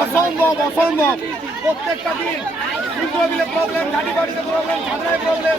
অসম্ভব অসম্ভব প্রত্যেকটা দিন শিল্পবিলে প্রবলেম ঘাটি বাড়িতে প্রবলেম ঝাঁকড়ায় প্রবলেম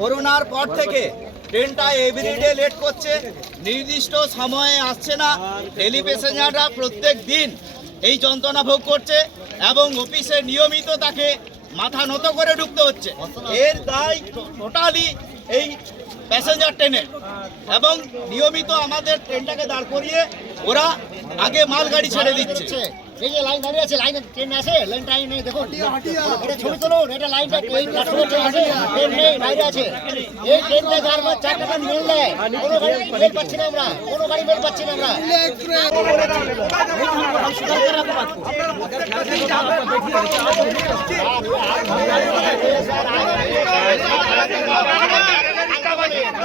করোনার পর থেকে ট্রেনটা এভরিডে লেট করছে। নির্দিষ্ট সময়ে আসছে না। ডেলি প্যাসেঞ্জাররা প্রত্যেক দিন এই যন্ত্রণা ভোগ করছে এবং অফিসে নিয়মিত তাকে মাথা নত করে ঢুকতে হচ্ছে। এর দায় টোটালি এই প্যাসেঞ্জার ট্রেনের। এবং নিয়মিত আমাদের ট্রেনটাকে দাঁড় করিয়ে ওরা আগে মালগাড়ি ছেড়ে দিচ্ছে। এই যে লাইন দাঁড়িয়ে আছে লাইনে ট্রেন আছে লাইন টাইম নেই দেখুন। এটা ছবি তুলুন এটা লাইনটা এই প্ল্যাটফর্মে ট্রেন আছে ট্রেন নেই বাইরে আছে। এই ট্রেনটা যার পর চার টাকা মেল দেয় কোনো গাড়ি মেল পাচ্ছি না আমরা কোনো গাড়ি মেল পাচ্ছি না আমরা। এই যে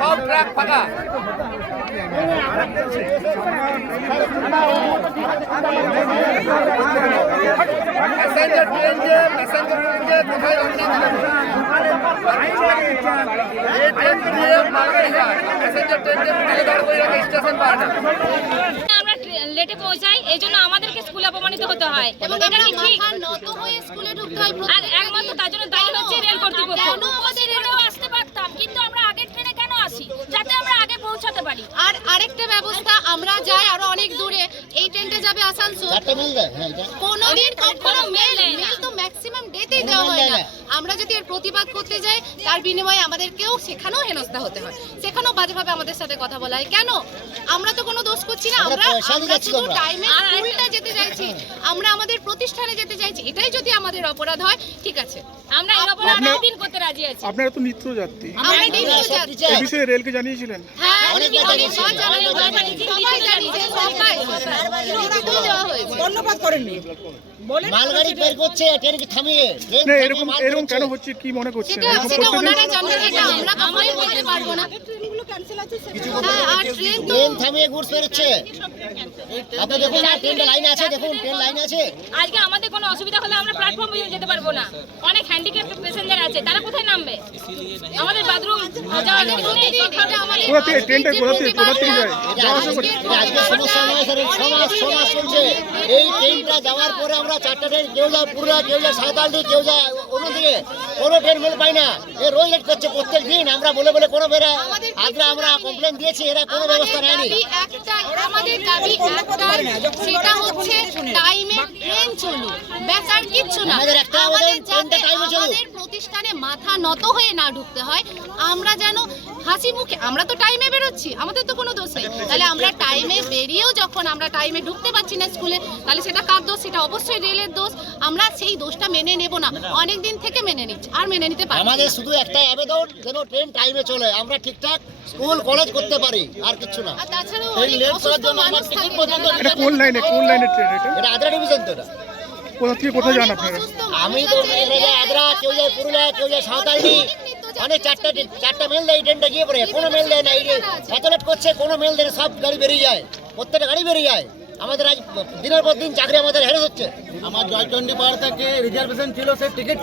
সব ট্রাক ফাঁকা প্যাসেঞ্জার ট্রেন যে প্যাসেঞ্জার ট্রেন যে কোথায় এই ট্রেন দিয়ে মালগাড়ি যায় প্যাসেঞ্জার ট্রেন যে দাঁড় করে রাখে স্টেশন পায় না আমরা লেটে পৌঁছাই, এই জন্য আমাদেরকে হতে হয়। এবং এটা কি ঠিক? নত হয়ে স্কুলে ঢুকতে হয় আর একমাত্র তার জন্য দায়ী হচ্ছে রেল কর্তৃপক্ষ। আসতে পারতাম? কিন্তু আমরা আগের ট্রেনে কেন আসি? যাতে আমরা আগে পৌঁছাতে পারি। আর আরেকটা ব্যবস্থা আমরা যাই আরও অনেক দূরে। এই ট্রেনটা যাবে আসানসোল। চারটে মেল দেয়? হ্যাঁ এটা কোনোদিন কখনো মেল। মেল তো ম্যাক্সিমাম ডেতেই দেওয়া হয় না। আমরা যদি এর প্রতিবাদ করতে যাই তার বিনিময়ে আমাদেরকেও সেখানেও হেনস্থা হতে হয়। সেখানেও বাজেভাবে আমাদের সাথে কথা বলা হয়। কেন? আমরা তো কোনো দোষ করছি না। আমরা শুধু টাইমে আর যেতে চাইছি। আমরা আমাদের প্রতিষ্ঠানে যেতে চাইছি। এটাই যদি আমাদের অপরাধ হয় ঠিক আছে। আমরা উপর আরও দিন করতে রাজি আছি। আপনারা তো নিত্য যাত্রী। আমরা নিত্য যাত্রী। এই বিষয়ে রেলকে জানিয়েছিলেন। হ্যাঁ অনেকবার জানিয়েছি। সবাই জানিয়েছি। মালগাড়ি বের করছে থামিয়ে? না এরকম এরকম কেন হচ্ছে? কি মনে করছেন? এরকম হ্যাঁ আর ট্রেন থামিয়ে গুডস বেরোচ্ছে। আপনি দেখুন না ট্রেন লাইনে আছে দেখুন ট্রেন লাইনে আছে। আজকে আমাদের কোনো অসুবিধা হলে আমরা প্ল্যাটফর্ম যেতে পারব না। অনেক হ্যান্ডিক্যাপ আছে তারা কোথায় নামবে? আমাদের বাথরুম ট্রেনটা কোথা থেকে কোথা থেকে যায়? আজকে আসা করে এটা আজকে সমস্যা নয় স্যার ছ মাস ছ মাস চলছে এই ট্রেনটা যাওয়ার পরে আমরা চারটা ট্রেন কেউ যায় পুরুলিয়া কেউ যায় কেউ যায় অন্যদিকে কোনো ট্রেন মেল পাই না। এ রোজ লেট করছে প্রত্যেক দিন। আমরা বলে বলে কোনো বেড়া আগে আমরা কমপ্লেন দিয়েছি এরা কোনো ব্যবস্থা নেয়নি। আমাদের দাবি একটাই সেটা হচ্ছে টাইমে ট্রেন চলুক। কিচ্ছু না। আমাদের একটা আমাদের ট্রেনটা টাইমে চলুক। আমাদের প্রতিষ্ঠানে মাথা নত হয়ে না ঢুকতে হয়। আমরা যেন হাসি মুখে আমরা তো টাইমে বেরোচ্ছি আমাদের তো কোনো দোষ নেই। তাহলে আমরা টাইমে বেরিয়েও যখন আমরা টাইমে ঢুকতে পারছি না স্কুলে তাহলে সেটা কার দোষ? সেটা অবশ্যই রেলের দোষ। আমরা সেই দোষটা মেনে নেব না। অনেক দিন থেকে মেনে নিচ্ছি আর মেনে নিতে পারছি আমাদের। শুধু একটাই আবেদন যেন ট্রেন টাইমে চলে। আমরা ঠিকঠাক স্কুল কলেজ করতে পারি আর কিছু না। আর তাছাড়াও এই অনেক করার অসুস্থ জন্য আমার মানুষ থাকে পর্যন্ত এটা কোন লাইনে কোন লাইনের ট্রেন এটা? এটা আদ্রা ডিভিশন তো এটা। কোথা থেকে কোথায় যান আপনারা? আমি তো আদ্রা কেউ যায় পুরুলিয়া কেউ যায় সাঁওতালি অনেক চারটা চারটা মেল দেয় ট্রেনটা গিয়ে পড়ে। কোনো মেল দেয় না এই এত লেট করছে কোনো মেল দেয় সব গাড়ি বেরিয়ে যায়। প্রত্যেকটা গাড়ি বেরিয়ে যায়। আমাদের আজ দিনের পর দিন চাকরি আমাদের হেরে হচ্ছে আমার জয়চন্ডী পাহাড় থেকে রিজার্ভেশন ছিল সে টিকিট